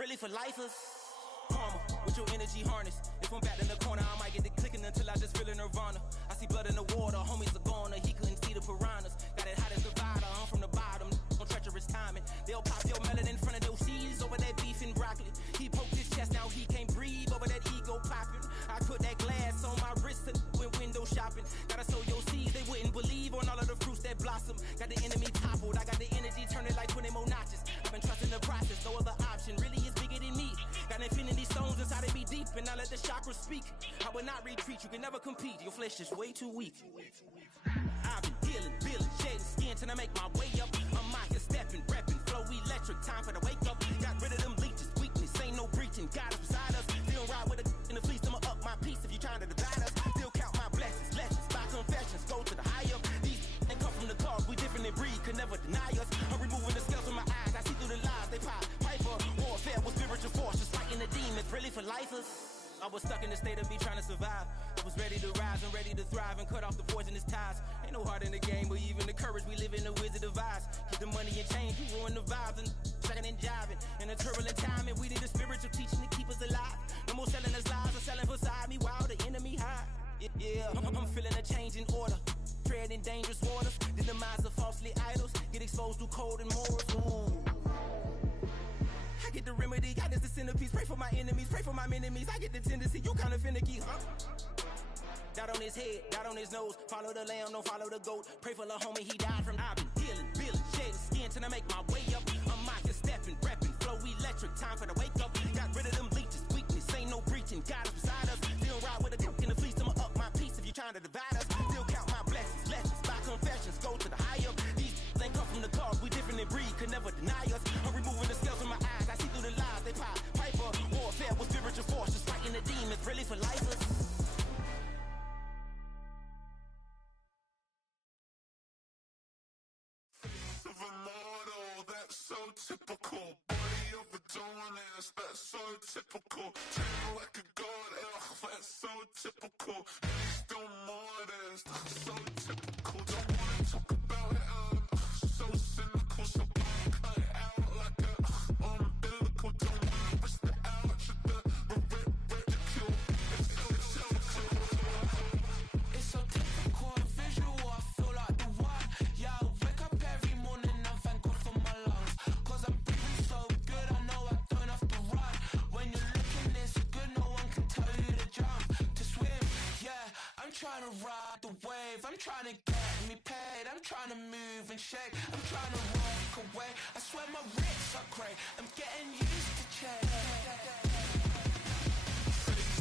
really for lifers. Karma, with your energy harness. If I'm back in the corner, I might get the clicking until I just feel a nirvana. I see blood in the water, homies are gone, he couldn't see the piranhas. Got it hot as divider, I'm from the bottom, on treacherous timing. They'll pop your melon in front of those seeds over that beef and broccoli. He poked his chest out, he can't breathe over that ego popping. I put that glass on my wrist and went window shopping. Gotta sow your seeds, they wouldn't believe on all of the fruits that blossom. Got the enemy toppled, I got the energy turning like 20 more notches. I've been trusting the process, no other option really is bigger than me. Got infinity stones inside of me deep, and I let the chakras speak. I will not retreat, you can never compete, your flesh is way too weak. I've been healing, feeling, shedding skin till I make my way up. I'm mocking, stepping, repping, flow electric, time for the wake up. Got rid of them leeches, weakness, ain't no breaching, God is beside us. Still ride with a in the fleece, I'ma up my piece if you trying to divide us. Still count my blessings, legends, by confessions, go to the high up. These ain't come from the cause, we different in breed, could never deny us. I'm removing the scales from my eyes, I see through the lies, they pop. Piper, warfare with spiritual force, just fighting the demons, really for lifers. I was stuck in the state of me trying to survive. I was ready to rise and ready to thrive and cut off the poisonous ties. Ain't no heart in the game, but even the courage we live in the wizard of Oz. Get the money and change, we ruin the vibes and sucking and jiving. In a turbulent time, and we need a spiritual teaching to keep us alive. No more selling us lies or selling beside me while the enemy hide. Yeah, I'm feeling a change in order. Treading dangerous waters, the demise of falsely idols. Get exposed through code and morals. Ooh. I get the remedy, God is the centerpiece. Pray for my enemies, pray for my enemies. I get the tendency, you kinda finicky, huh? Dot on his head, dot on his nose. Follow the lamb, don't follow the goat. Pray for the homie, he died from. I've been healing, feeling, shedding skin till I make my way up. I'm mocking, stepping, repping, flow electric, time for the wake up. Got rid of them leeches, weakness, ain't no breaching. God is beside us. Still ride with a cook in the fleece, I'ma up my piece if you trying to divide us. Still count my blessings, lessons, by confessions, go to the high up. These ain't come from the cause, we different in breed, could never deny us. I'm removing the scales from my eyes, I see through the lies, they pop. Piper, warfare with spiritual force, just fighting the demons, really for lifers. Of a model, that's so typical. Body of a dominance, that's so typical. Treating like a god, ugh, that's so typical. And he's still modest, so typical. Don't wanna talk about it, so cynical. So cut it out like a umbilical. Don't wanna risk the ouch of the ridicule. It's so typical. It's so typical and visual, I feel like the one. Yeah, I wake up every morning and thank God for my lungs. Cause I'm breathing so good, I know I don't have to run. When you're looking this good, no one can tell you to jump, to swim. Yeah, I'm trying to ride the wave, I'm trying to get me paid, I'm trying to move and shake, I'm trying to walk away. I swear my wrists are great, I'm getting used to change.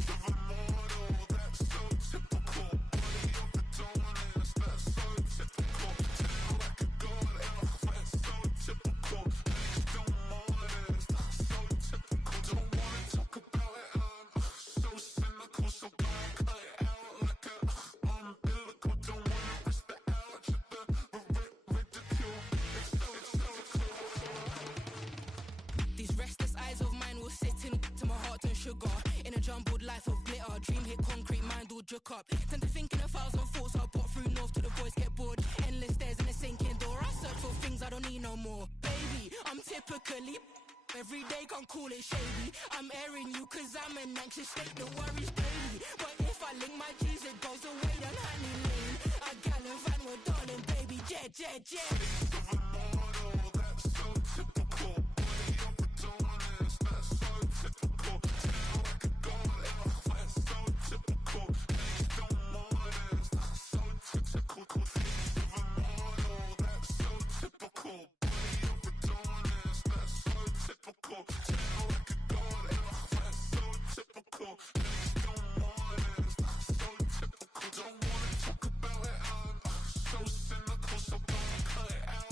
Of a model, that's so typical. Body of a dominance, that's so typical. Treating like a god, ugh, that's so typical. And he's still modest, so typical. Don't wanna talk about it, so cynical. So cut it out like a umbilical. Don't wanna risk the ouch of the ridicule. It's so typical. These restless eyes of mine will sit in to my heart and sugar. In a jumbled life of glitter, dream hit concrete, mind all jook up. Tend to think in 1,000 thoughts, I'll pop through north to the voice, get bored. Endless stairs in a sinking door, I search for things I don't need no more. Baby, I'm typically every day, can't call it shady. I'm airing you cause I'm an anxious state that worries daily. But if I link my G's, it goes away, then honey lane. I gallivant with darling, baby, jet, jet, jet. Of a model, that's so typical. Body of a dominance, that's so typical. Treating like a god, ugh, that's so typical. And he's still modest, so typical. Of a model, that's so typical. Body of a dominance, that's so typical. Treating like a god, ugh, that's so typical. And he's still modest, so typical. Don't wanna talk about it, so cynical. So cut it out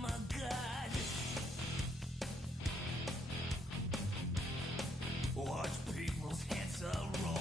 my God. Watch people's heads roll.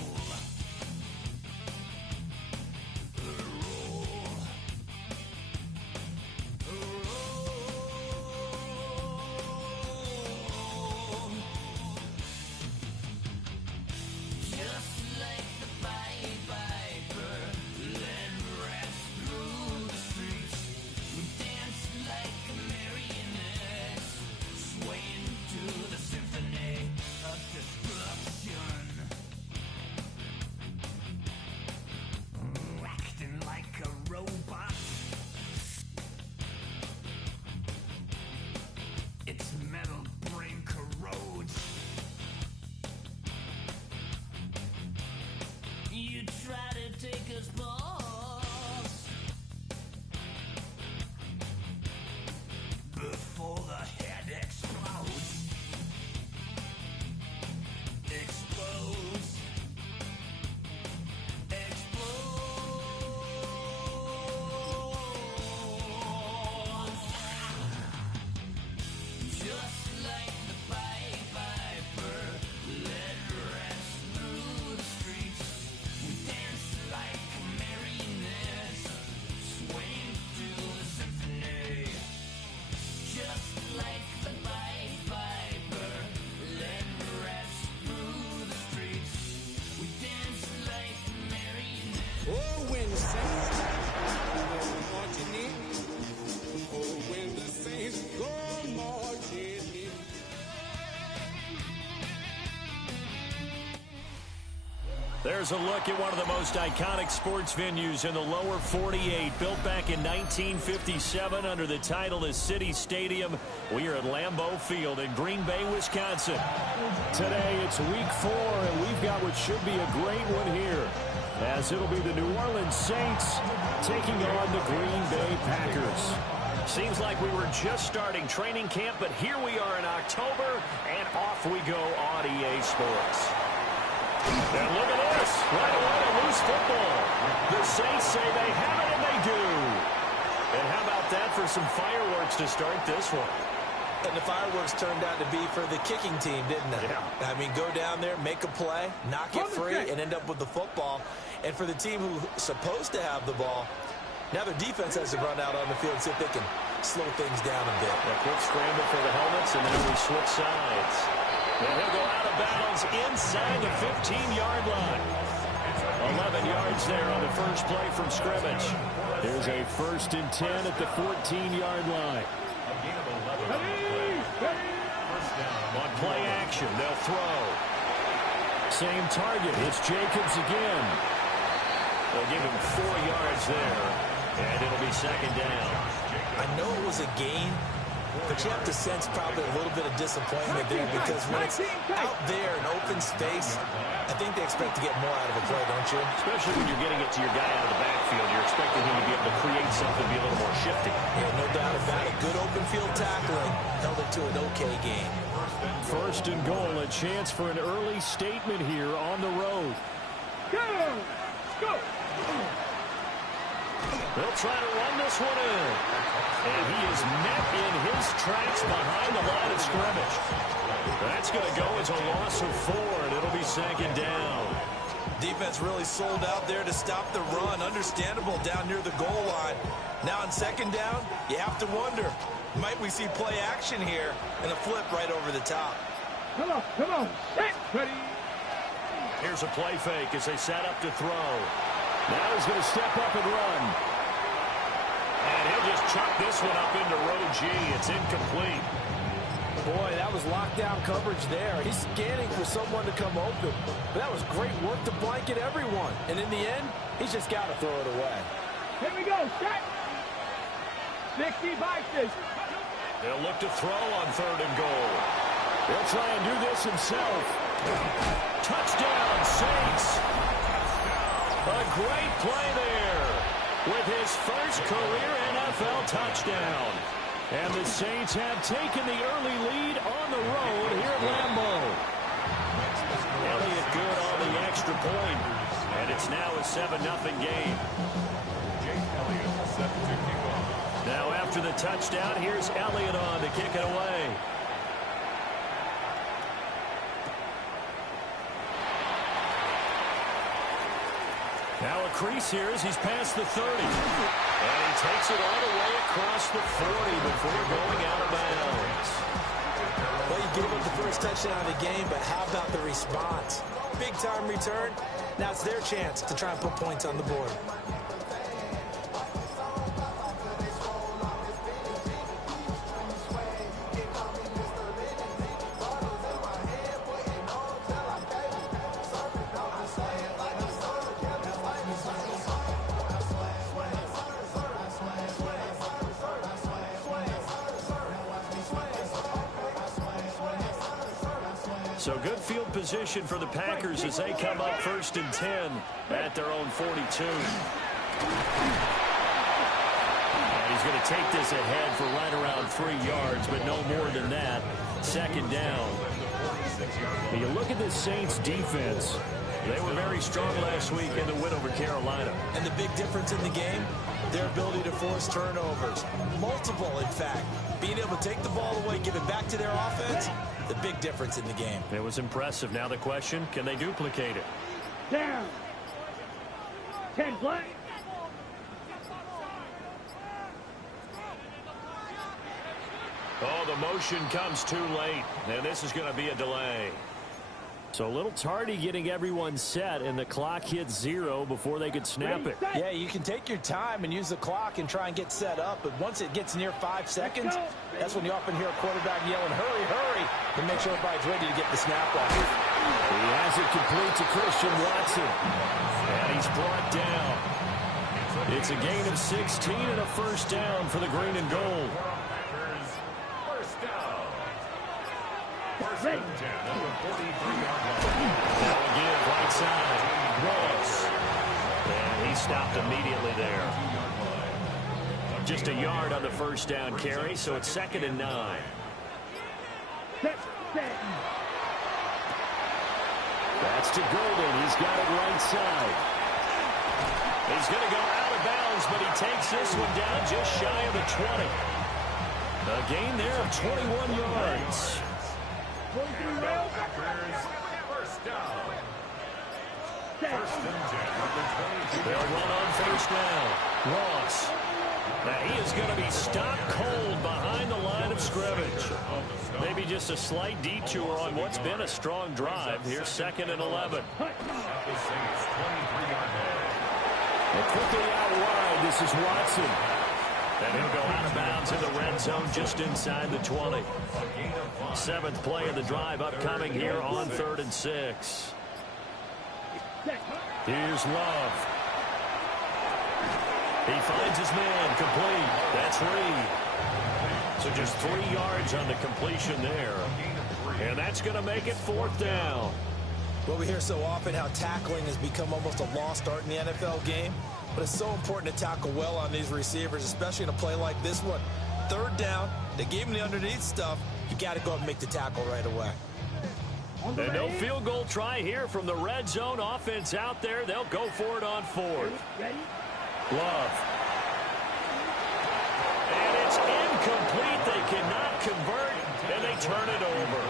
There's a look at one of the most iconic sports venues in the lower 48, built back in 1957 under the title of City Stadium. We are at Lambeau Field in Green Bay, Wisconsin. Today it's week 4, and we've got what should be a great one here, as it'll be the New Orleans Saints taking on the Green Bay Packers. Seems like we were just starting training camp, but here we are in October, and off we go on EA Sports. And look at this. Right away, a loose football. The Saints say they have it, and they do. And how about that for some fireworks to start this one? And the fireworks turned out to be for the kicking team, didn't they? Yeah. I mean, go down there, make a play, knock it free, and end up with the football. And for the team who's supposed to have the ball, now their defense has to run out on the field and see if they can slow things down a bit. A quick scramble for the helmets, and then we switch sides. And he'll go out of bounds inside the 15-yard line. 11 yards there on the first play from scrimmage. Here's a 1st and 10 at the 14-yard line. On play action, they'll throw. Same target. It's Jacobs again. They'll give him 4 yards there, and it'll be 2nd down. I know it was a gain, but you have to sense probably a little bit of disappointment there, because when it's out there in open space, I think they expect to get more out of a play, don't you? Especially when you're getting it to your guy out of the backfield. You're expecting him to be able to create something, be a little more shifty. Yeah, no doubt about it. Good open field tackling held it to an okay game. 1st and goal, a chance for an early statement here on the road. Go! They'll try to run this one in. And he is met in his tracks behind the line of scrimmage. That's going to go as a loss of 4, and it'll be 2nd down. Defense really sold out there to stop the run. Understandable down near the goal line. Now on 2nd down, you have to wonder, might we see play action here and a flip right over the top? Come on, set, ready. Here's a play fake as they set up to throw. Now he's going to step up and run. And he'll just chuck this one up into row G. It's incomplete. Boy, that was lockdown coverage there. He's scanning for someone to come open. But that was great work to blanket everyone. And in the end, he's just got to throw it away. Here we go, set. 60 boxes. They'll look to throw on 3rd and goal. He'll try and do this himself. Touchdown, Saints. A great play there with his first career NFL touchdown. And the Saints have taken the early lead on the road here at Lambeau. Elliott good on the extra point, and it's now a 7-0 game. Now after after the touchdown. Here's Elliott on to kick it away. Now a crease here as he's past the 30. And he takes it all the way across the 40 before going out of bounds. Well, you gave up the first touchdown of the game, but how about the response? Big-time return. Now it's their chance to try and put points on the board. So good field position for the Packers as they come up 1st and 10 at their own 42. And he's going to take this ahead for right around 3 yards, but no more than that. 2nd down. When you look at this Saints defense, they were very strong last week in the win over Carolina. And the big difference in the game, their ability to force turnovers. Multiple, in fact. Being able to take the ball away, give it back to their offense, the big difference in the game. It was impressive. Now the question, can they duplicate it? Down. 10 play. Oh, the motion comes too late, and this is going to be a delay. So a little tardy getting everyone set, and the clock hit 0 before they could snap it. Yeah, you can take your time and use the clock and try and get set up, but once it gets near 5 seconds, that's when you often hear a quarterback yelling, hurry, hurry, to make sure everybody's ready to get the snap off. He has it complete to Christian Watson, and he's brought down. It's a gain of 16 and a 1st down for the green and gold. Ready. Now again, right side. Ross. And he stopped immediately there. Just a yard on the 1st down carry, so it's 2nd and 9. That's to Golden. He's got it right side. He's going to go out of bounds, but he takes this one down just shy of the 20. A gain there of 21 yards. They'll run on 1st down. Ross. Now he is going to be stopped cold behind the line of scrimmage. Maybe just a slight detour on what's been a strong drive. Here's 2nd and 11. And quickly out wide, this is Watson. And he'll go out of bounds in the red zone just inside the 20. 7th play of the drive upcoming here on 3rd and 6. Here's Love. He finds his man complete. That's Reed. So just 3 yards on the completion there. And that's going to make it 4th down. Well, we hear so often how tackling has become almost a lost art in the NFL game. But it's so important to tackle well on these receivers, especially in a play like this one. 3rd down, they gave him the underneath stuff. You got to go and make the tackle right away. And no field goal try here from the red zone. Offense out there. They'll go for it on 4th. Love. And it's incomplete. They cannot convert, and they turn it over.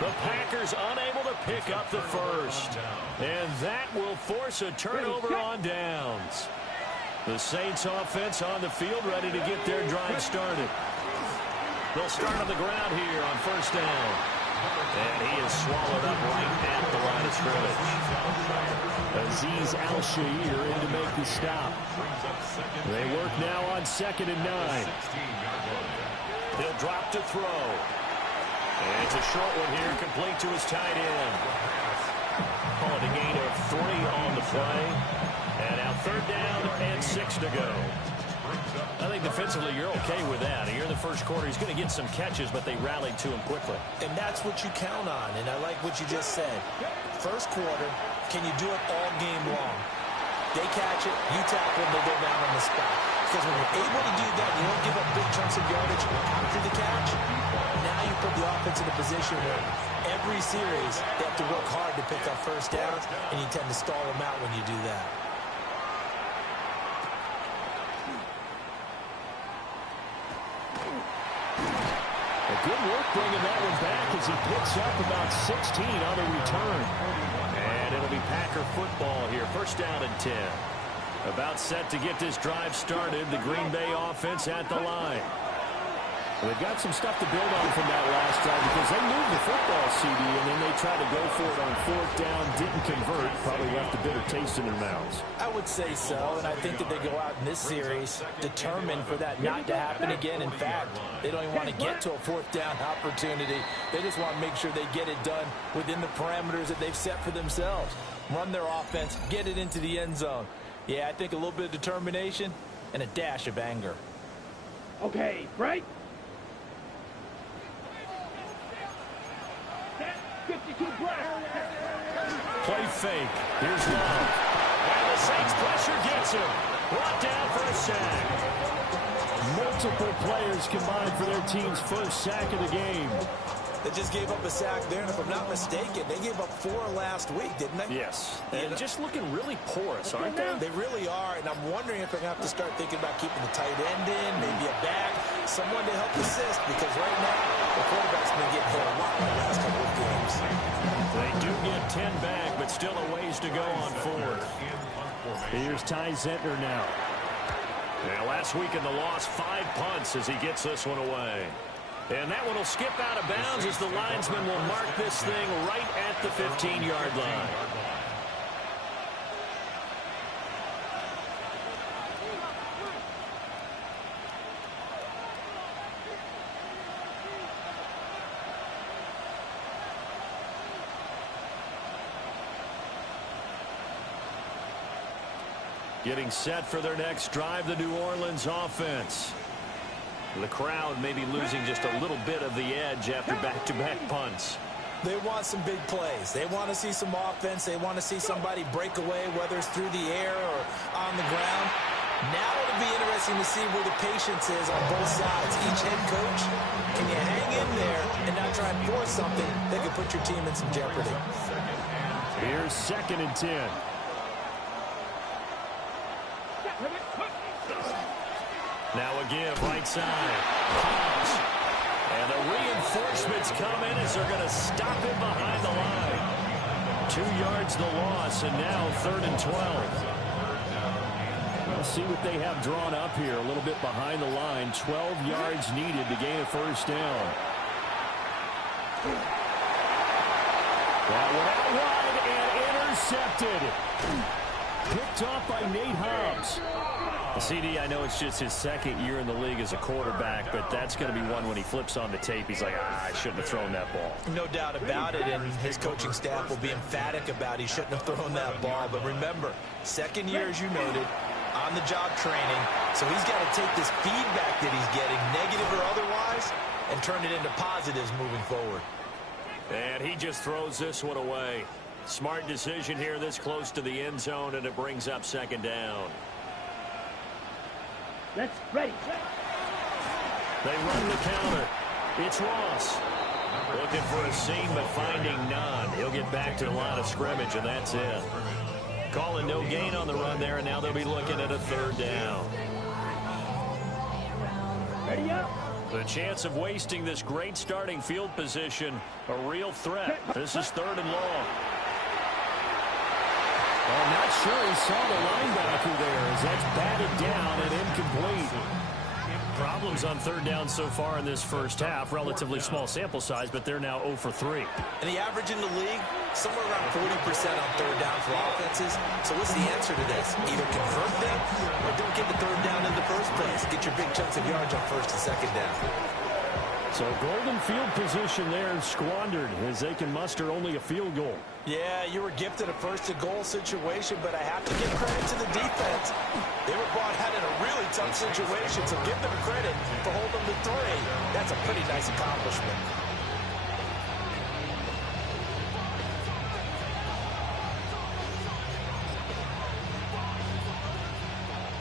The Packers unable to pick up the 1st. And that will force a turnover on downs. The Saints offense on the field ready to get their drive started. They'll start on the ground here on 1st down. And he is swallowed up right at the line of scrimmage. Azeez Al-Shaair in to make the stop. They work now on 2nd and 9. He'll drop to throw. And it's a short one here, complete to his tight end. Call it a gain of 3 on the play. And now 3rd down and 6 to go. I think defensively you're okay with that. Here in the 1st quarter, he's going to get some catches, but they rallied to him quickly. And that's what you count on, and I like what you just said. 1st quarter, can you do it all game long? They catch it, you tackle them, they go down on the spot. Because when you're able to do that, you don't give up big chunks of yardage after the catch. Now you put the offense in a position where every series they have to work hard to pick up 1st downs, and you tend to stall them out when you do that. good work bringing that one back as he picks up about 16 on the return. And it'll be Packer football here. First down and 10. About set to get this drive started. The Green Bay offense at the line. They've got some stuff to build on from that last drive because they moved the football, CD, and then they tried to go for it on fourth down, didn't convert, probably left a bitter taste in their mouths. I would say so, and I think that they go out in this series determined for that not to happen again. In fact, they don't even want to get to a fourth down opportunity. They just want to make sure they get it done within the parameters that they've set for themselves. Run their offense, get it into the end zone. Yeah, I think a little bit of determination and a dash of anger. Okay, break. 52 Play fake. Here's Long. And the Saints pressure gets him. Brought down for a sack. Multiple players combined for their team's first sack of the game. They just gave up a sack there, and if I'm not mistaken, they gave up 4 last week, didn't they? Yes. And just looking really porous, aren't they? They really are, and I'm wondering if they're going to have to start thinking about keeping the tight end in, maybe a back, someone to help assist, because right now, the quarterback's been getting hit a lot in the last couple of games. They do get 10 back, but still a ways to go on fourth. Here's Ty Zentner now. Yeah, last week in the loss, 5 punts as he gets this one away. And that one will skip out of bounds as the linesman will mark this thing right at the 15-yard line. Getting set for their next drive, the New Orleans offense. The crowd may be losing just a little bit of the edge after back-to-back punts. They want some big plays. They want to see some offense. They want to see somebody break away, whether it's through the air or on the ground. Now it'll be interesting to see where the patience is on both sides. Each head coach, can you hang in there and not try and force something that could put your team in some jeopardy? Here's 2nd and 10. Now again, right side. And the reinforcements come in as they're going to stop him behind the line. 2 yards the loss, and now 3rd and 12. We'll see what they have drawn up here. A little bit behind the line. 12 yards needed to gain a first down. That one out wide and intercepted. Picked off by Nate Hobbs. CD, I know it's just his 2nd year in the league as a quarterback, but that's going to be one when he flips on the tape. He's like, I shouldn't have thrown that ball. No doubt about it, and his coaching staff will be emphatic about he shouldn't have thrown that ball. But remember, 2nd year, as you noted, on-the-job training, so he's got to take this feedback that he's getting, negative or otherwise, and turn it into positives moving forward. And he just throws this one away. Smart decision here this close to the end zone, and it brings up 2nd down. Let's ready. They run the counter. It's Ross. Looking for a seam, but finding none. He'll get back to the line of scrimmage, and that's it. Calling no gain on the run there, and now they'll be looking at a 3rd down. Ready up. The chance of wasting this great starting field position, a real threat. This is 3rd and long. I'm not sure he saw the linebacker there as that's batted down and incomplete. Problems on 3rd down so far in this first half. Relatively small sample size, but they're now 0 for 3. And the average in the league, somewhere around 40% on 3rd down for offenses. So what's the answer to this? Either convert them or don't get the 3rd down in the first place. Get your big chunks of yards on 1st and 2nd down. So golden field position there squandered as they can muster only a field goal. Yeah, you were gifted a 1st and goal situation, but I have to give credit to the defense. They were brought out in a really tough situation, so give them credit for holding them to 3. That's a pretty nice accomplishment.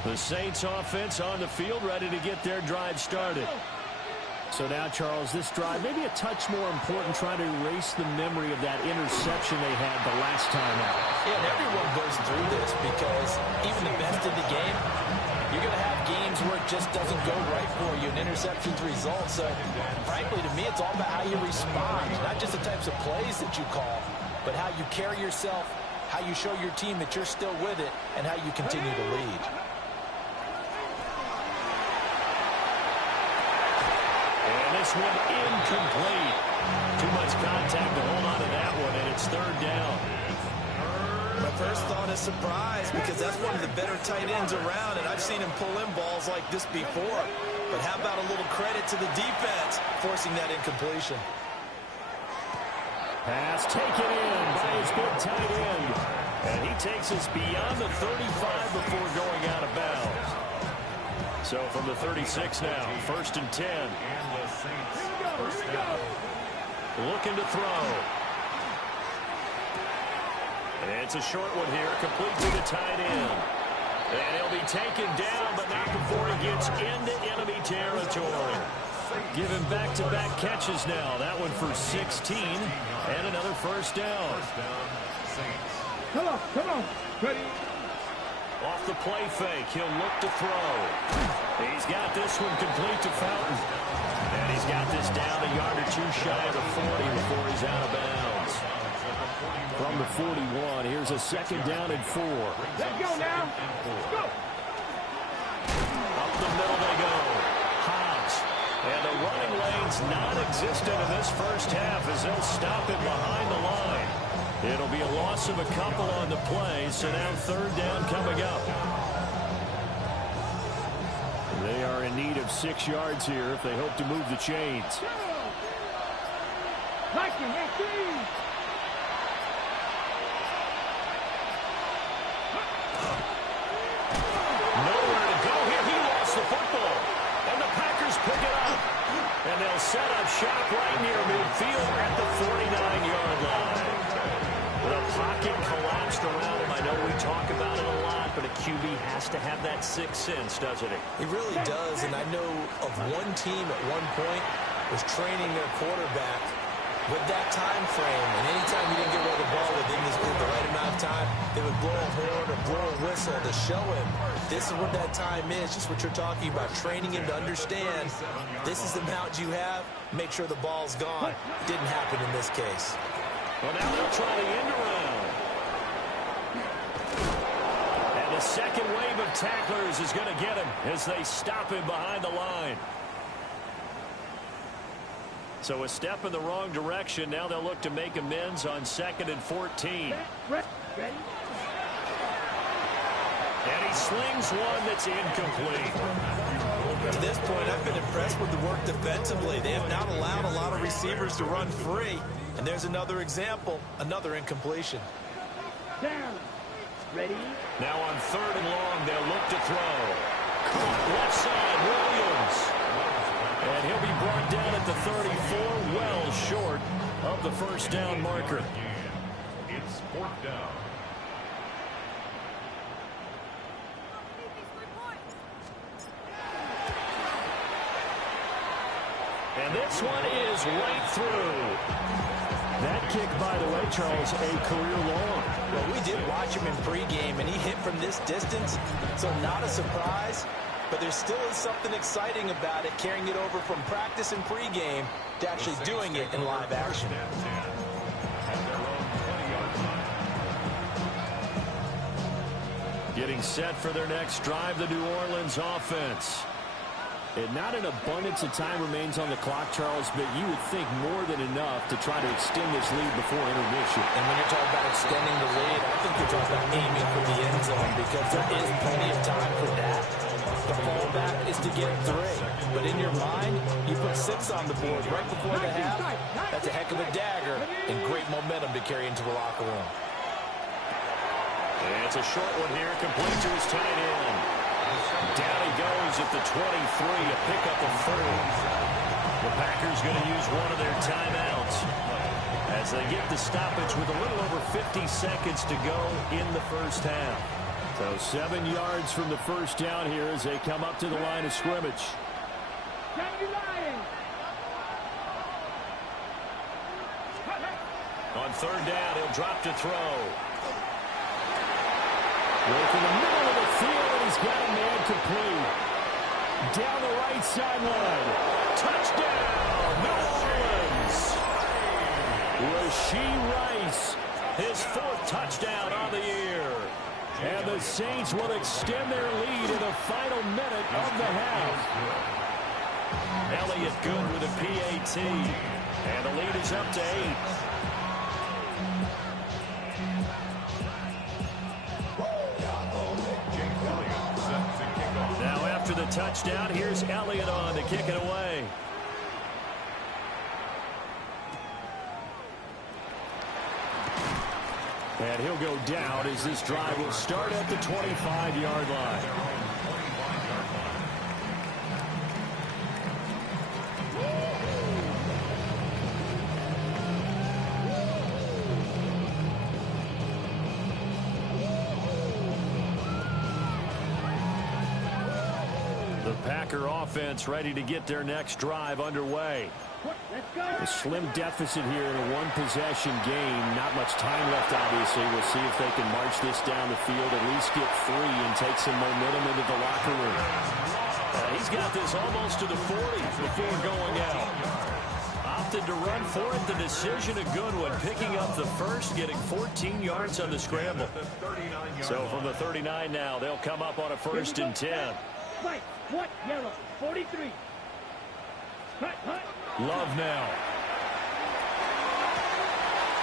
The Saints offense on the field, ready to get their drive started. So now, Charles, this drive maybe a touch more important, trying to erase the memory of that interception they had the last time out. Yeah, and everyone goes through this because even the best in the game, you're going to have games where it just doesn't go right for you, and interceptions result. So, frankly, to me, it's all about how you respond, not just the types of plays that you call, but how you carry yourself, how you show your team that you're still with it, and how you continue to lead. And this one incomplete. Too much contact to hold on to that one, and it's third down. My first thought is surprise, because that's one of the better tight ends around, and I've seen him pull in balls like this before. But how about a little credit to the defense forcing that incompletion? Pass taken in by his big tight end. And he takes us beyond the 35 before going out of bounds. So from the 36 now, 1st and 10. Looking to throw. It's a short one here, complete to the tight end. And he'll be taken down, but not before he gets into enemy territory. Give him back-to-back catches now. That one for 16, and another first down. Come on. Ready? Off the play fake, he'll look to throw. He's got this one complete to Fountain. And he's got this down a yard or two shy of the 40 before he's out of bounds. From the 41, here's a 2nd down and 4. Let's go now. Go. Up the middle they go. Hobbs. And the running lane's non-existent in this first half as they'll stop him behind the line. It'll be a loss of a couple on the play, so now 3rd down coming up. They are in need of 6 yards here if they hope to move the chains. Nowhere to go here. He lost the football. And the Packers pick it up. And they'll set up shop right near midfield at the 49-yard line. The pocket collapsed around him. I know we talk about it a lot, but a QB has to have that sixth sense, doesn't he? He really does, and I know of one team at one point was training their quarterback with that time frame, and anytime he didn't get rid of the ball within the right amount of time, they would blow a horn or blow a whistle to show him this is what that time is, just what you're talking about, training him to understand this is the amount you have, make sure the ball's gone. Didn't happen in this case. Well, now they'll try the end around. And the second wave of tacklers is going to get him as they stop him behind the line. So a step in the wrong direction. Now they'll look to make amends on 2nd and 14. And he slings one that's incomplete. At this point, I've been impressed with the work defensively. They have not allowed a lot of receivers to run free. And there's another example, another incompletion. Down. Ready? Now on 3rd and long, they'll look to throw. Caught left side, Williams. And he'll be brought down at the 34, well short of the first down marker. It's 4th down. And this one is right through. That kick, by the way, Charles, a career long. Well, we did watch him in pregame, and he hit from this distance, so not a surprise. But there still is something exciting about it, carrying it over from practice and pregame to actually doing it in live action. Getting set for their next drive, the New Orleans offense. And not an abundance of time remains on the clock, Charles, but you would think more than enough to try to extend this lead before intermission. And when you're talking about extending the lead, I think you're talking about aiming for the end zone because there is plenty of time for that. The fallback is to get 3. But in your mind, you put 6 on the board right before the half. That's a heck of a dagger and great momentum to carry into the locker room. And it's a short one here, complete to his tight end. Down he goes at the 23, a pickup of 4. The Packers going to use one of their timeouts as they get the stoppage with a little over 50 seconds to go in the first half. So 7 yards from the first down here as they come up to the line of scrimmage. On 3rd down, he'll drop to throw. Right in the middle of the field, and he's got a man complete. Down the right sideline. Touchdown, New Orleans. Rashee Rice, his 4th touchdown on the year. And the Saints will extend their lead in the final minute of the half. Elliott good with a PAT. And the lead is up to 8. Now after the touchdown, here's Elliott on to kick it away. And he'll go down as this drive will start at the 25-yard line. The Packer offense ready to get their next drive underway. A slim deficit here in a one-possession game. Not much time left, obviously. We'll see if they can march this down the field, at least get 3 and take some momentum into the locker room. He's got this almost to the 40 before going out. Opted to run for it. The decision a good one. Picking up the first, getting 14 yards on the scramble. So from the 39 now, they'll come up on a 1st and 10. White, yellow, 43. Love now.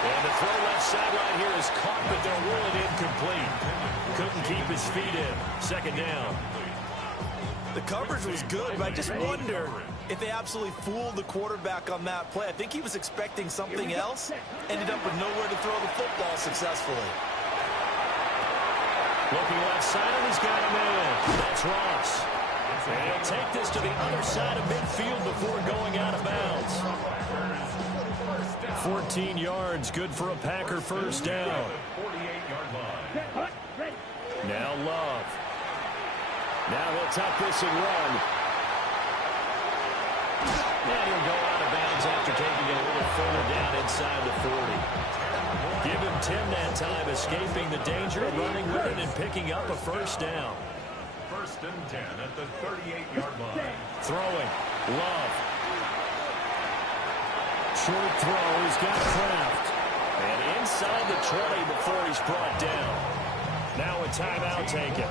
And the throw left sideline here is caught, but they'll rule it incomplete. Couldn't keep his feet in. 2nd down. The coverage was good, but I just wonder if they absolutely fooled the quarterback on that play. I think he was expecting something else. Ended up with nowhere to throw the football successfully. Looking left side, and he's got him in. That's Ross. And he'll take this to the other side of midfield before going out of bounds. 14 yards, good for a Packer 1st down. Now Love. Now he'll tuck this and run. And he'll go out of bounds after taking it a little further down inside the 40. Give him 10 that time, escaping the danger of running with it and picking up a 1st down. 1st and 10 at the 38-yard line. Throwing. Love. Short throw. He's got Kraft. And inside the 20 before he's brought down. Now a timeout taken.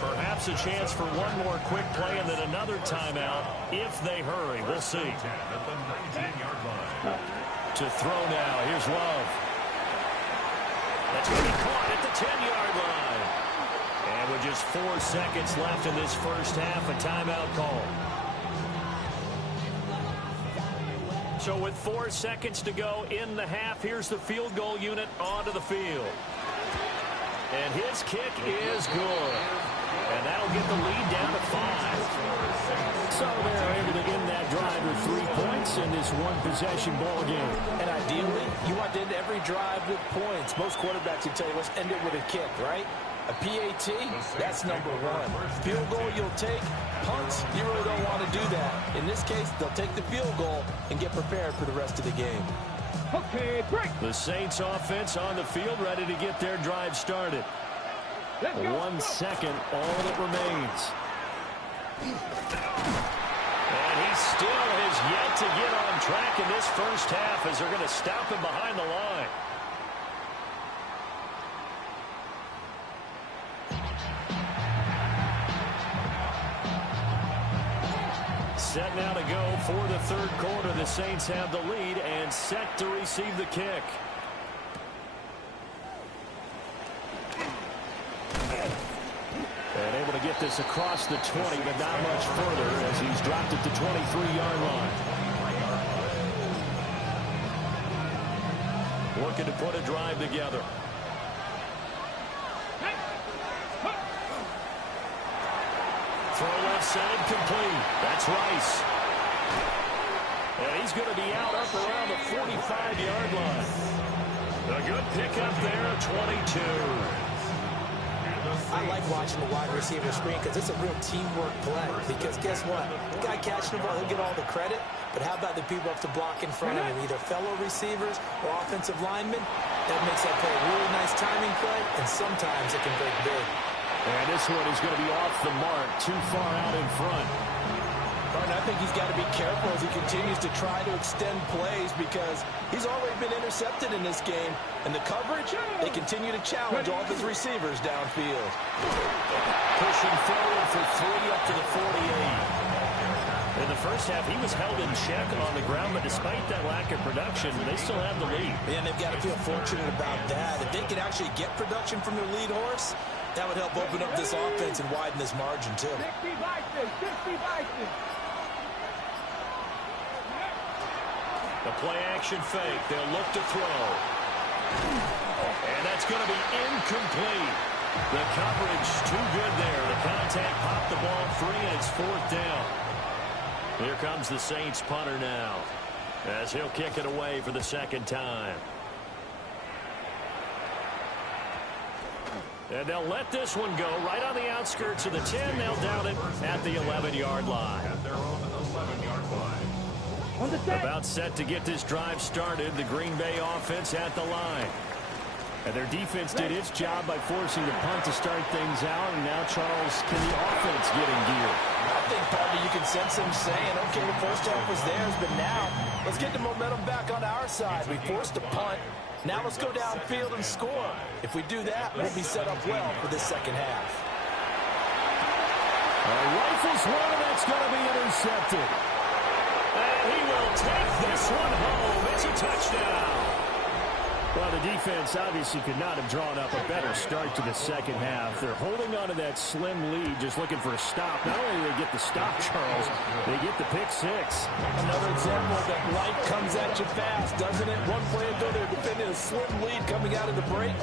Perhaps a chance for one more quick play and then another timeout if they hurry. We'll see. At the 19-yard line. To throw now. Here's Love. That's going to be caught at the 10-yard line. And with just 4 seconds left in this 1st half, a timeout call. So with 4 seconds to go in the half, here's the field goal unit onto the field. And his kick is good. And that'll get the lead down to 5. So they're able to end that drive with 3 points in this one-possession ball game. And ideally, you want to end every drive with points. Most quarterbacks will tell you, let's end it with a kick, right? A PAT, that's number 1. Field goal you'll take. Punts, you really don't want to do that. In this case, they'll take the field goal and get prepared for the rest of the game. Okay, break. The Saints offense on the field ready to get their drive started. 1 second, all that remains. And he still has yet to get on track in this 1st half as they're going to stop him behind the line. Set now to go for the 3rd quarter. The Saints have the lead and set to receive the kick. And able to get this across the 20, but not much further as he's dropped at the 23-yard line. Looking to put a drive together. Throw left side complete. That's Rice. And he's going to be out up around the 45-yard line. A good pickup there at 22. I like watching the wide receiver screen because it's a real teamwork play. Because guess what? The guy catching the ball, he'll get all the credit. But how about the people up to block in front of him, either fellow receivers or offensive linemen? That makes that play a really nice timing play, and sometimes it can break big. And this one is going to be off the mark, too far out in front. Martin, I think he's got to be careful as he continues to try to extend plays because he's already been intercepted in this game. And the coverage, they continue to challenge all of his receivers downfield. Pushing forward for 3 up to the 48. In the first half, he was held in check on the ground, but despite that lack of production, they still have the lead. And they've got to feel fortunate about that. If they can actually get production from their lead horse, that would help open up this offense and widen this margin, too. 60 Vikings. The play-action fake. They'll look to throw. And that's going to be incomplete. The coverage too good there. The contact popped the ball free, and it's 4th down. Here comes the Saints punter now as he'll kick it away for the second time. And they'll let this one go right on the outskirts of the 10. They'll down it at the 11-yard line. At their own 11-yard line. About set to get this drive started. The Green Bay offense at the line. And their defense did its job by forcing the punt to start things out. And now, Charles, can the offense get in gear? I think, partner, you can sense him saying, okay, the first half was theirs, but now let's get the momentum back on our side. We forced a punt. Now let's go downfield and score. If we do that, we'll be set up well for this second half. Rifles one, that's going to be intercepted. And he will take this one home. It's a touchdown. Well, the defense obviously could not have drawn up a better start to the second half. They're holding on to that slim lead, just looking for a stop. Not only do they get the stop, Charles, they get the pick six. Another example that life comes at you fast, doesn't it? One play ago, they're defending a slim lead coming out of the break.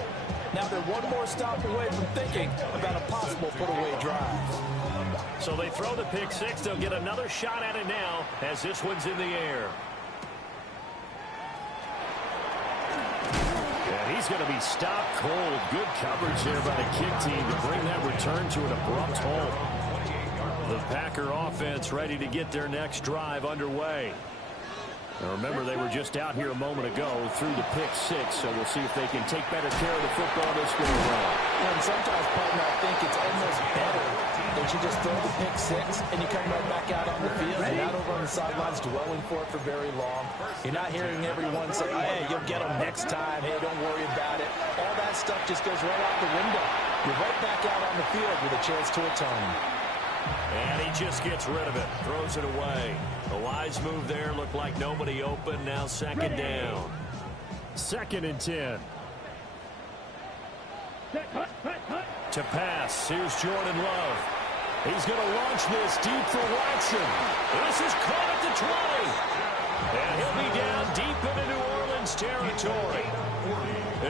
Now they're one more stop away from thinking about a possible put-away drive. So they throw the pick six. They'll get another shot at it now as this one's in the air. And he's going to be stopped cold. Good coverage there by the kick team to bring that return to an abrupt halt. The Packer offense ready to get their next drive underway. Now remember, they were just out here a moment ago through the pick six, so we'll see if they can take better care of the football this go around. And sometimes, partner, I think it's almost better that you just throw the pick six and you come right back out on the field. You're not over on the sidelines dwelling for it for very long. You're not hearing everyone say, hey, you'll get them next time. Hey, don't worry about it. All that stuff just goes right out the window. You're right back out on the field with a chance to atone. And he just gets rid of it, throws it away. A wise move there, looked like nobody open. Now second down. 2nd and 10. To pass, here's Jordan Love. He's going to launch this deep for Watson. This is caught at the 20. And he'll be down deep into New Orleans territory.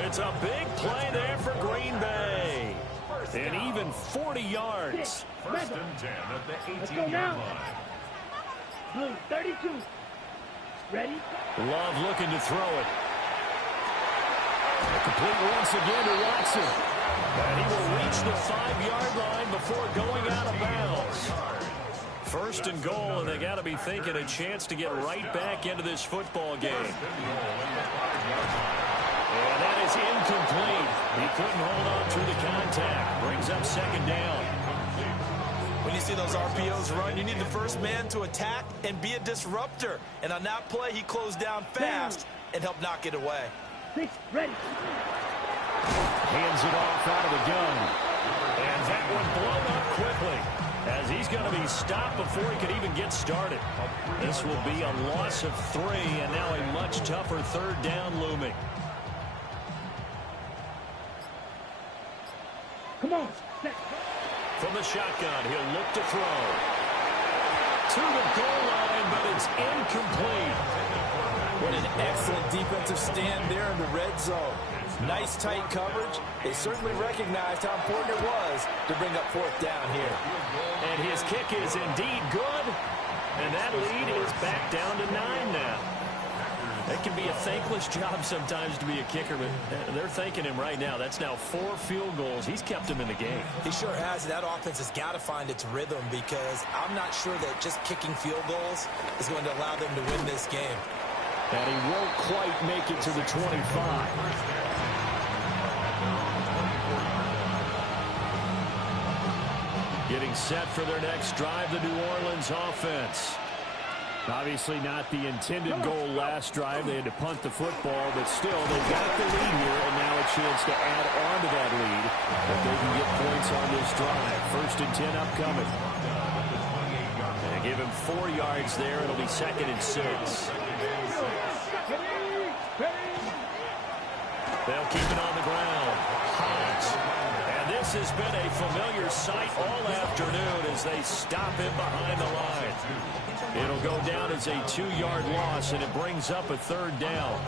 It's a big play there for Green Bay. And even 40 yards. 1st and 10 at the 18-yard line. Blue 32. Ready? Love looking to throw it. Complete once again to Watson. And he will reach the 5-yard line before going out of bounds. 1st and goal, and they got to be thinking a chance to get right back into this football game. And that is incomplete. He couldn't hold on through the contact. Brings up 2nd down. When you see those RPOs run, you need the first man to attack and be a disruptor. And on that play, he closed down fast and helped knock it away. 6, ready. Hands it off out of the gun. And that one blown up quickly as he's going to be stopped before he could even get started. This will be a loss of 3, and now a much tougher 3rd down looming. Come on. Set. From the shotgun, he'll look to throw. To the goal line, but it's incomplete. What an excellent defensive stand there in the red zone. Nice tight coverage. They certainly recognized how important it was to bring up 4th down here. And his kick is indeed good. And that lead is back down to 9 now. It can be a thankless job sometimes to be a kicker, but they're thanking him right now. That's now 4 field goals. He's kept him in the game. He sure has. That offense has got to find its rhythm because I'm not sure that just kicking field goals is going to allow them to win this game. And he won't quite make it to the 25. Getting set for their next drive, the New Orleans offense. Obviously not the intended goal last drive. They had to punt the football, but still, they've got the lead here, and now a chance to add on to that lead if they can get points on this drive. 1st and 10 upcoming. And give him 4 yards there. It'll be 2nd and 6. They'll keep it on the ground. And this has been a familiar sight all afternoon as they stop him behind the line. It'll go down as a 2-yard loss, and it brings up a 3rd down.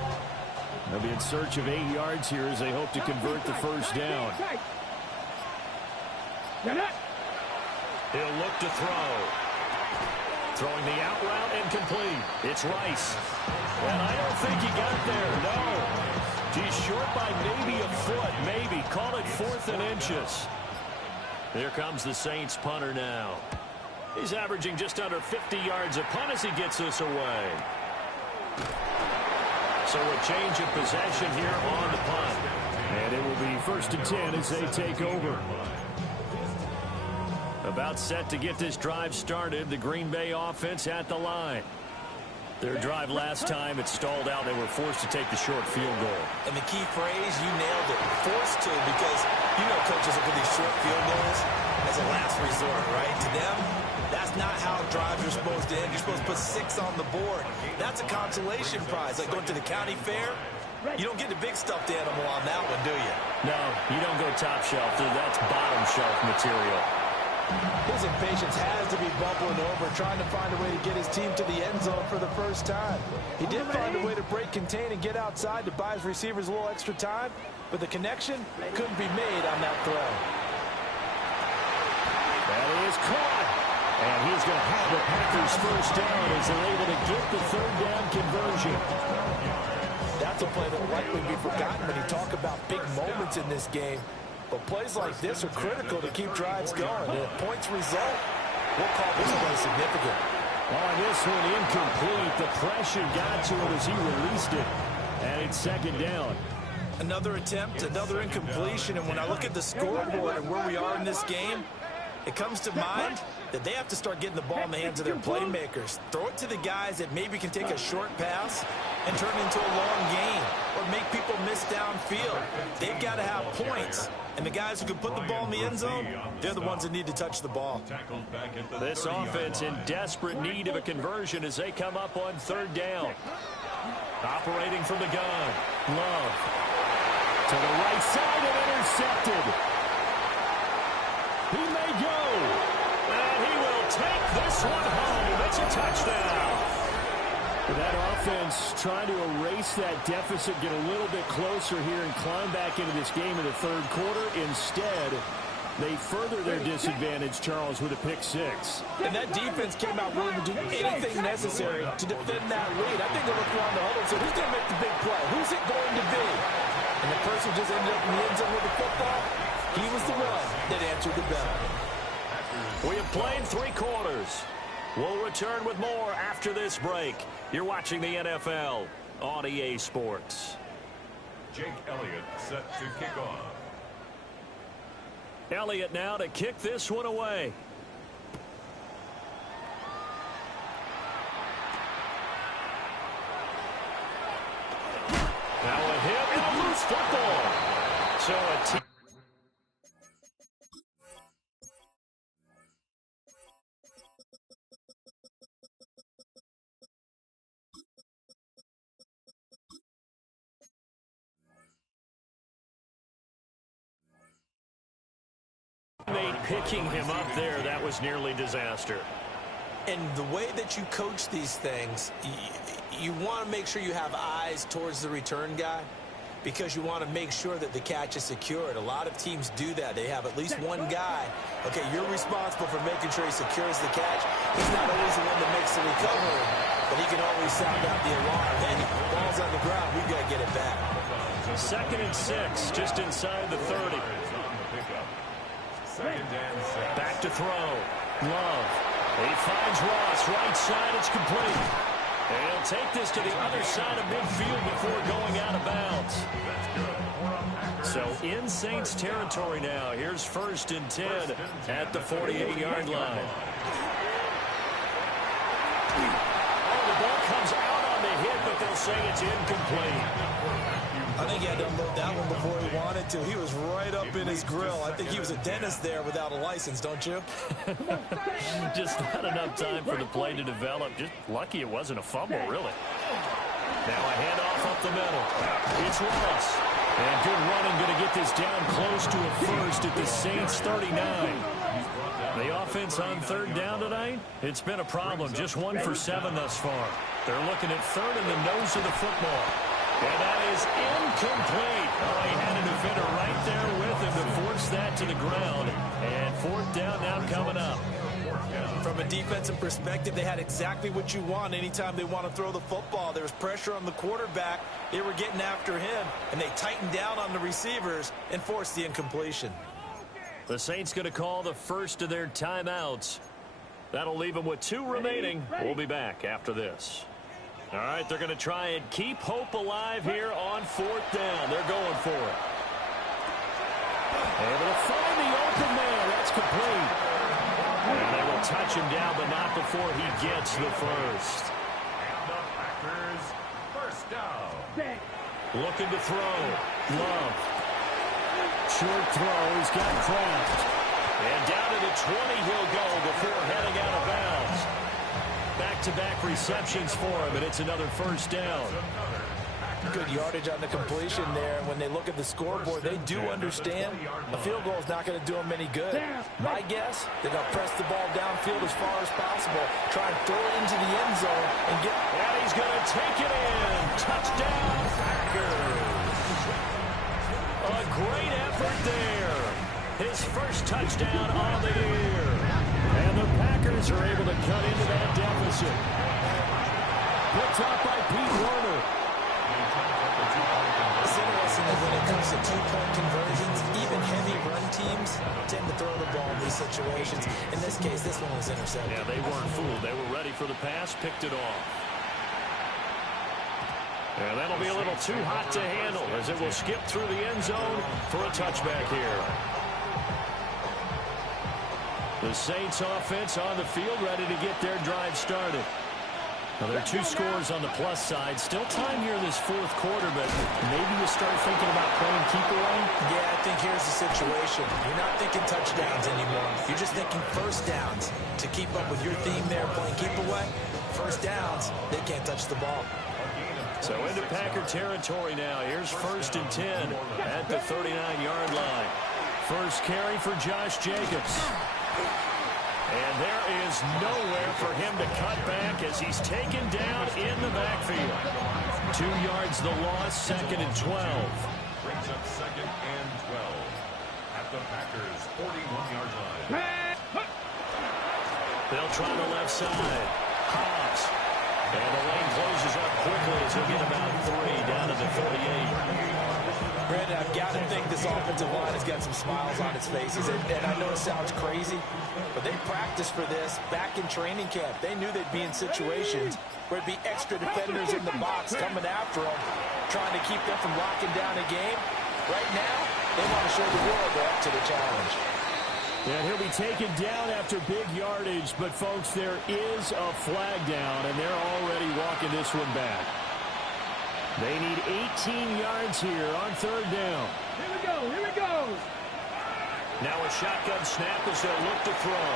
They'll be in search of 8 yards here as they hope to convert the 1st down. He'll look to throw. Throwing the out route incomplete. It's Rice. And I don't think he got there. No. He's short by maybe a foot. Maybe. Call it 4th and inches. Here comes the Saints punter now. He's averaging just under 50 yards a punt as he gets this away. So a change of possession here on the punt. And it will be 1st and 10 as they take over. About set to get this drive started. The Green Bay offense at the line. Their drive last time, it stalled out. They were forced to take the short field goal. And the key phrase, you nailed it. Forced to, because you know coaches look at these short field goals as a last resort, right? To them, that's not how drives are supposed to end. You're supposed to put 6 on the board. That's a consolation prize. Like going to the county fair, you don't get the big stuffed animal on that one, do you? No, you don't go top shelf. That's bottom shelf material. His impatience has to be bubbling over, trying to find a way to get his team to the end zone for the first time. He did find a way to break contain and get outside to buy his receivers a little extra time, but the connection couldn't be made on that throw. That is caught. And he's going to have the Packers first down as they're able to get the 3rd down conversion. That's a play that will likely be forgotten when you talk about big moments in this game. But plays like this are critical to keep drives going. And if points result, we'll call this play significant. On this one, incomplete. The pressure got to him as he released it. And it's 2nd down. Another attempt, another incompletion. And when I look at the scoreboard and where we are in this game, it comes to mind that they have to start getting the ball in the hands of their playmakers. Throw it to the guys that maybe can take a short pass and turn it into a long gain or make people miss downfield. They've got to have points. And the guys who can put the ball in the end zone, they're the ones that need to touch the ball. This offense in desperate need of a conversion as they come up on 3rd down. Operating from the gun. Love. To the right side and intercepted. He may go. And he will take this one home. It's a touchdown. That offense trying to erase that deficit, get a little bit closer here and climb back into this game in the 3rd quarter. Instead, they further their disadvantage, Charles, with a pick 6. And that defense came out willing to do anything necessary to defend that lead. I think they looked around the huddle and said, who's going to make the big play? Who's it going to be? And the person who just ended up in the end zone with the football, he was the one that answered the bell. We have played 3 quarters. We'll return with more after this break. You're watching the NFL on EA Sports. Jake Elliott set to kick off. Elliott now to kick this one away. Now a hit and a loose football. So a picking him up there, that was nearly disaster. And the way that you coach these things, you want to make sure you have eyes towards the return guy because you want to make sure that the catch is secured. A lot of teams do that. They have at least one guy. Okay, you're responsible for making sure he secures the catch. He's not always the one that makes the recovery, but he can always sound out the alarm. Hey, ball's on the ground. We've got to get it back. 2nd and 6, just inside the 30. Back to throw. Love. He finds Ross. Right side. It's complete. And he'll take this to the other side of midfield before going out of bounds. So in Saints territory now. Here's 1st and 10 at the 48-yard line. Oh, the ball comes out on the hit, but they'll say it's incomplete. I think he had to unload that one before he wanted to. He was right up in his grill. I think he was a dentist there without a license, don't you? Just not enough time for the play to develop. Just lucky it wasn't a fumble, really. Now a handoff up the middle. It's Ross. And good running, going to get this down close to a first at the Saints 39. The offense on 3rd down tonight, it's been a problem. Just 1 for 7 thus far. They're looking at 3rd in the nose of the football. And that is incomplete. Oh, he had a defender right there with him to force that to the ground. And 4th down now coming up. From a defensive perspective, they had exactly what you want anytime they want to throw the football. There was pressure on the quarterback. They were getting after him, and they tightened down on the receivers and forced the incompletion. The Saints going to call the first of their timeouts. That'll leave them with 2 remaining. We'll be back after this. All right, they're going to try and keep hope alive here on 4th down. They're going for it. Able to find the open man. That's complete. And they will touch him down, but not before he gets the first. And the Packers, 1st down. Looking to throw. Love. Short throw. He's got Kraft. And down to the 20 he'll go before heading out of bounds. Back-to-back receptions for him, and it's another 1st down. Good yardage on the completion there. When they look at the scoreboard, they do understand a field goal is not going to do them any good. My guess, they're going to press the ball downfield as far as possible, try and throw it into the end zone, and get... And he's going to take it in. Touchdown, Packers. A great effort there. His first touchdown on the year. And the Packers are able to cut into that deficit. Picked up by Pete Werner. It's interesting that when it comes to 2-point conversions, even heavy run teams tend to throw the ball in these situations. In this case, this one was intercepted. Yeah, they weren't fooled. They were ready for the pass, picked it off. And that'll be a little too hot to handle as it will skip through the end zone for a touchback here. The Saints offense on the field, ready to get their drive started. Now, there are 2 scores on the plus side. Still time here in this 4th quarter, but maybe you start thinking about playing keep away? Yeah, I think here's the situation. You're not thinking touchdowns anymore. You're just thinking 1st downs. To keep up with your theme there, playing keep away, 1st downs, they can't touch the ball. So into Packer territory now. Here's 1st and 10 at the 39-yard line. First carry for Josh Jacobs. And there is nowhere for him to cut back as he's taken down in the backfield. 2 yards the loss, 2nd and 12. Brings up 2nd and 12 at the Packers' 41-yard line. They'll try the left side. Hobbs. And the lane closes up quickly as he'll get about 3 down to the 48. Brandon, I've got to think this offensive line has got some smiles on its faces. And I know it sounds crazy, but they practiced for this back in training camp. They knew they'd be in situations where it'd be extra defenders in the box coming after them, trying to keep them from locking down a game. Right now, they want to show the world they're up to the challenge. And he'll be taken down after big yardage, but folks, there is a flag down, and they're already walking this one back. They need 18 yards here on 3rd down. Here we go, here we go. Now a shotgun snap as they'll look to throw.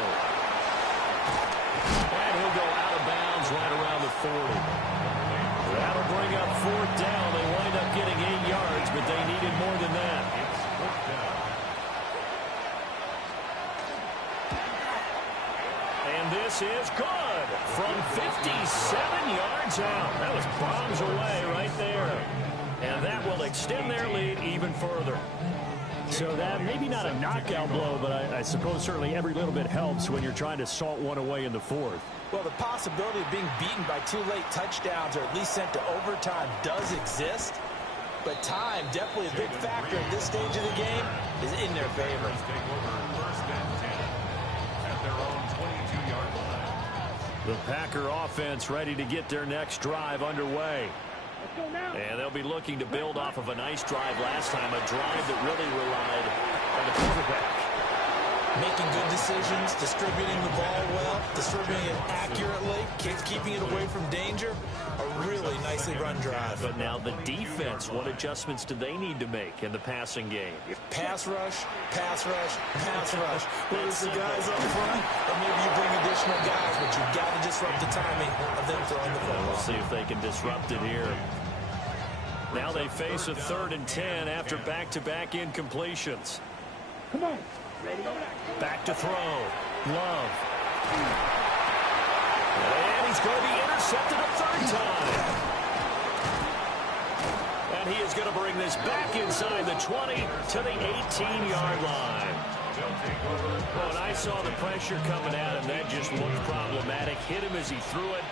And he'll go out of bounds right around the 40. That'll bring up 4th down. They wind up getting 8 yards, but they needed more than that. And this is good from 57 yards out. That was bombs away right there. And that will extend their lead even further. So that maybe not a knockout blow, but I suppose certainly every little bit helps when you're trying to salt one away in the 4th. Well, the possibility of being beaten by 2 late touchdowns or at least sent to overtime does exist. But time, definitely a big factor at this stage of the game, is in their favor. Take over 1st and 10 at their own 22-yard line. The Packer offense ready to get their next drive underway. And they'll be looking to build off of a nice drive last time, a drive that really relied on the quarterback. Making good decisions, distributing the ball well, distributing it accurately, keeping it away from danger. A really nicely run drive. But now the defense, what adjustments do they need to make in the passing game? Pass rush, pass rush, pass rush. Whether it's the guys up front, or maybe you bring additional guys, but you've got to disrupt the timing of them throwing the football. We'll see if they can disrupt it here. Now they face a 3rd and 10 after back-to-back incompletions. Come on. Ready? Back to throw. Love. And he's going to be intercepted a 3rd time. And he is going to bring this back inside the 20 to the 18-yard line. Well, and I saw the pressure coming at him. That just looked problematic. Hit him as he threw it.